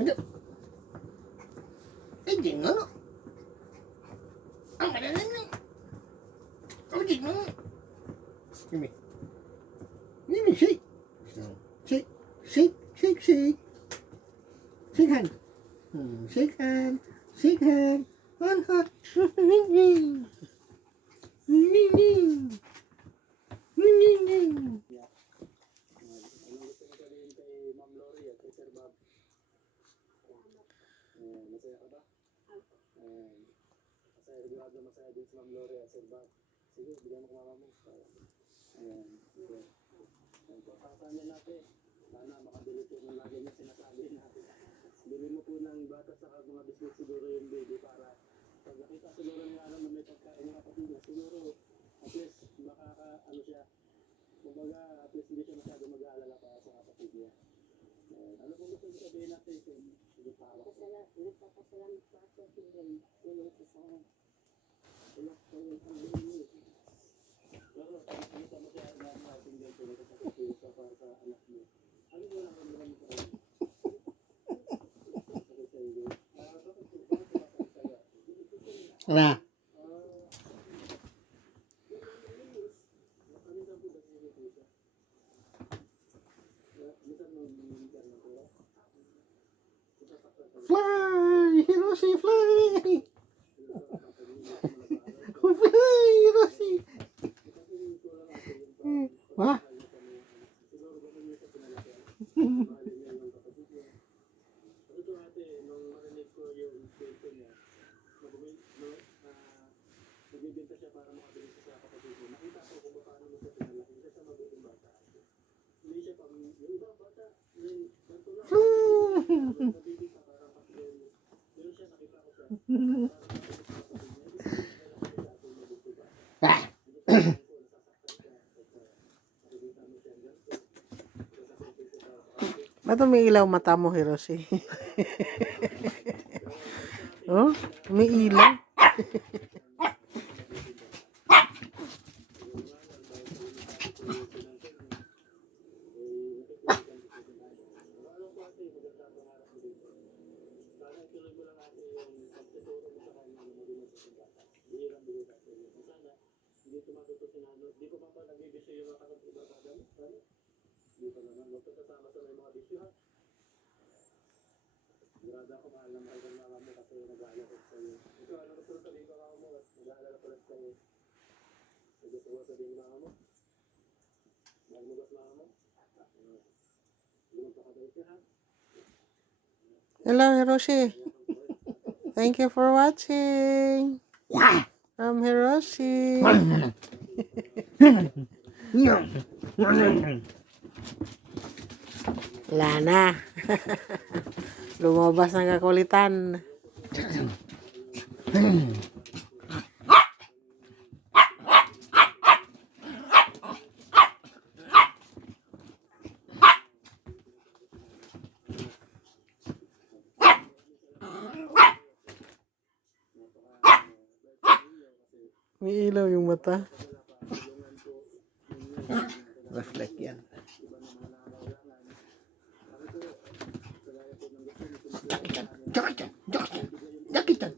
Ano? Hindi nga no. Ang malalan na. Hindi nga. Gimme. Gimme, shake. Shake, shake, shake, shake. Shake hand. Shake hand. Shake hand. One heart. Ning ning. Ning ning. Ning ning ning. Masaya ka ba? Masaya din si Ma'am Lori at Sir Bob. Sige, bigyan mo ko mama mo. Ayan. Papasahan niya natin. Sana makabili po ng lagi niya sinasabi natin. Bili mo po ng bata sa mga biscuit siguro yung baby para pag nakita siguro niya alam na may pagkain ng kapatid niya, siguro at least ano siya. Kumbaga at least hindi siya masyado mag-aalala pa sa kapatid niya. Ano po gusto sabihin natin? Nagpapasalamat po ako sa Pilipinas. Tulong ko sa anak ko yung pamilya. Pero nakikita mo siya na natin dito nagpapasalamat sa para sa anak mo. Ano mo lang ang mo sa kanya? Na. Fly, Hiroshi, fly! Fly, Hiroshi! Wah? Nagbibenta siya para makabili siya sa kapatid mo. Nakita ko kung paano mo siya pinalaki. Hindi siya mabuting bata. Hindi siya pang yung iba bata. Ganito lang. Nabibig ka para kapatid. Pero siya nakita ko siya. Ba't umiilaw mata mo, Hiroshi? Oh, umiilaw. Hindi ko pa nag-ibig yung mga kapatid sa dami. Hindi pa naman. Huwag ka kasama sa mga bisyo ha. Grada ako mahal ng mama mo kasi nag-aalala ko sa iyo. Ito ano gusto sabihin ko mama mo at nag-aalala ko lang sa iyo. Gusto ko sabihin mama mo. Mahal mo ba sa mama mo? Lumagpakabait ka ha. Hello, Hiroshi. Thank you for watching. From Hiroshi. Wala na. Lumabas ng kakulitan. May ilaw yung mata. Reflect yan. Jakitan.